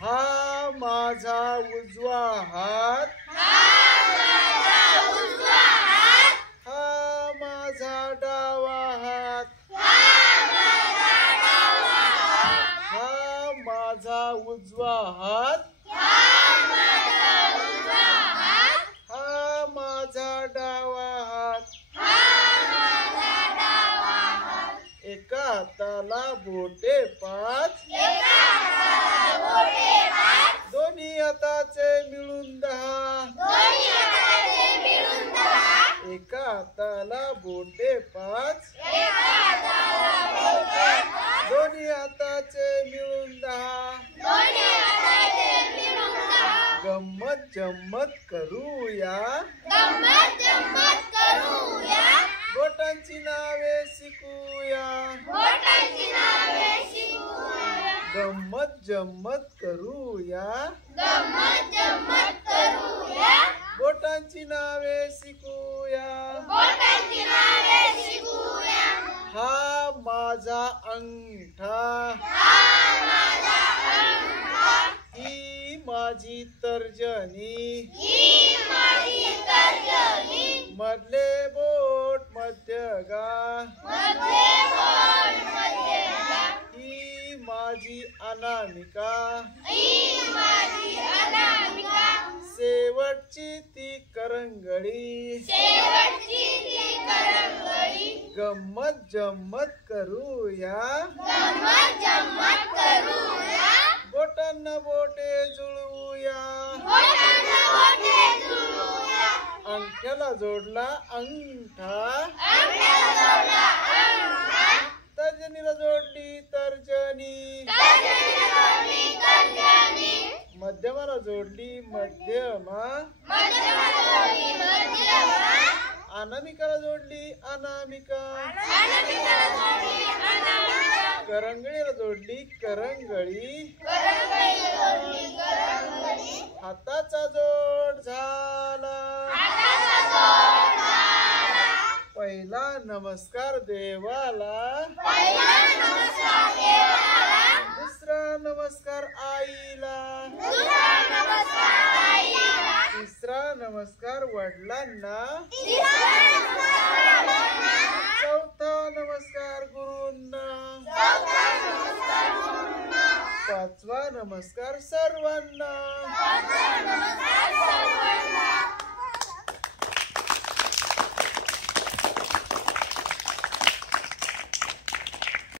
हा माझा उजवा हात, हा माझा डावा हात, हा माझा उजवा हात, हा माझा डावा हात. एका हाताला बोटे पाच, दोन्ही हाताचे मिळून 10. एका हाताला बोटे पाच, दोन्ही हाताचे मिळून 10. गम्मत जम्मत करूया, बोटांची नावे शिकूया. गम्मत जम्मत करूया, बोटांची नावे शिकूया. हा माझा अंगठा, ही माझी तर्जनी, मधले बोट मध्यगा, ही माझी अनामिका, शेवटची ती करंगळी. गम्मत जम्मत करूया, बोटांना बोटे जुळवूया. अंगठ्याला जोडला अंगठा, तर्जनीला जोडली तर्जनी, मध्यमाला जोडली मध्यमा, अनामिकाला जोडली अनामिका, करंगळीला जोडली करंगळी. हाताचा जोड झाला, पहिला नमस्कार देवाला, दुसरा नमस्कार आईला, तिसरा नमस्कार वडिलांना, चौथा नमस्कार गुरूंना, पाचवा नमस्कार सर्वांना.